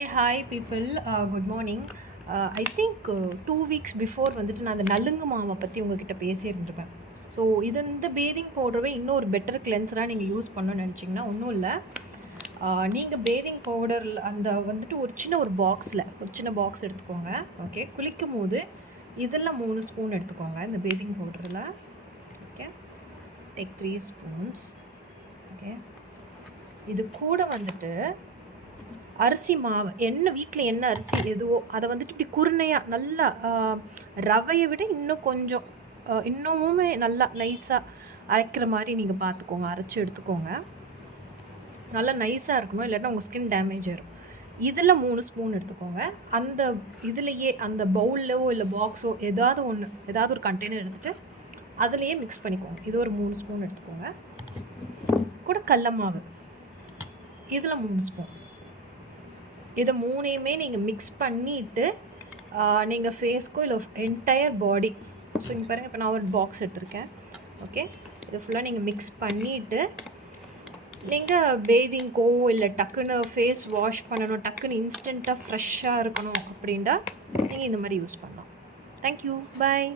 Hi people, good morning. I think 2 weeks before வந்துட்டு நான் அந்த நலுங்கு மாவை பற்றி உங்ககிட்ட பேசியிருந்திருப்பேன். ஸோ இந்த பேதிங் பவுடரவே இன்னும் ஒரு பெட்டர் கிளென்சராக நீங்கள் யூஸ் பண்ணணும்னு நினச்சிங்கன்னா ஒன்றும் இல்லை. நீங்கள் பேதிங் பவுடரில் அந்த வந்துட்டு ஒரு சின்ன பாக்ஸ் எடுத்துக்கோங்க. ஓகே, குளிக்கும் போது இதில் 3 ஸ்பூன் எடுத்துக்கோங்க இந்த பேதிங் பவுடரில். Okay, take 3 spoons. ஓகே, இது கூட வந்துட்டு அரிசி மாவு வீட்டில் என்ன அரிசி எதுவோ அதை வந்துட்டு இப்படி குருணையாக நல்லா ரவையை விட இன்னும் கொஞ்சம் இன்னமுமே நல்லா நைஸாக அரைக்கிற மாதிரி நீங்கள் பார்த்துக்கோங்க, அரைச்சி எடுத்துக்கோங்க. நல்லா நைஸாக இருக்கணும், இல்லாட்டா உங்கள் ஸ்கின் டேமேஜ் ஆயிடும். இதில் 3 ஸ்பூன் எடுத்துக்கோங்க. அந்த இதுலேயே அந்த பவுல்லோ இல்லை பாக்ஸோ ஏதாவது ஒரு கண்டெய்னர் எடுத்துகிட்டு அதுலேயே மிக்ஸ் பண்ணிக்கோங்க. இது ஒரு 3 ஸ்பூன் எடுத்துக்கோங்க. கூட கடல மாவு இதில் 3 ஸ்பூன். இதை 3யுமே நீங்கள் மிக்ஸ் பண்ணிவிட்டு நீங்கள் ஃபேஸ்க்கோ இல்லை என்டையர் பாடி. ஸோ இங்கே பாருங்கள், இப்போ நான் ஒரு பாக்ஸ் எடுத்திருக்கேன். ஓகே, இதை ஃபுல்லாக நீங்கள் மிக்ஸ் பண்ணிவிட்டு நீங்கள் பேதிங்கோ இல்லை டக்குன்னு ஃபேஸ் வாஷ் பண்ணணும், டக்குன்னு இன்ஸ்டண்ட்டாக ஃப்ரெஷ்ஷாக இருக்கணும் அப்படின்ட்டா நீங்கள் இந்த மாதிரி யூஸ் பண்ணலாம். தேங்க்யூ, பாய்.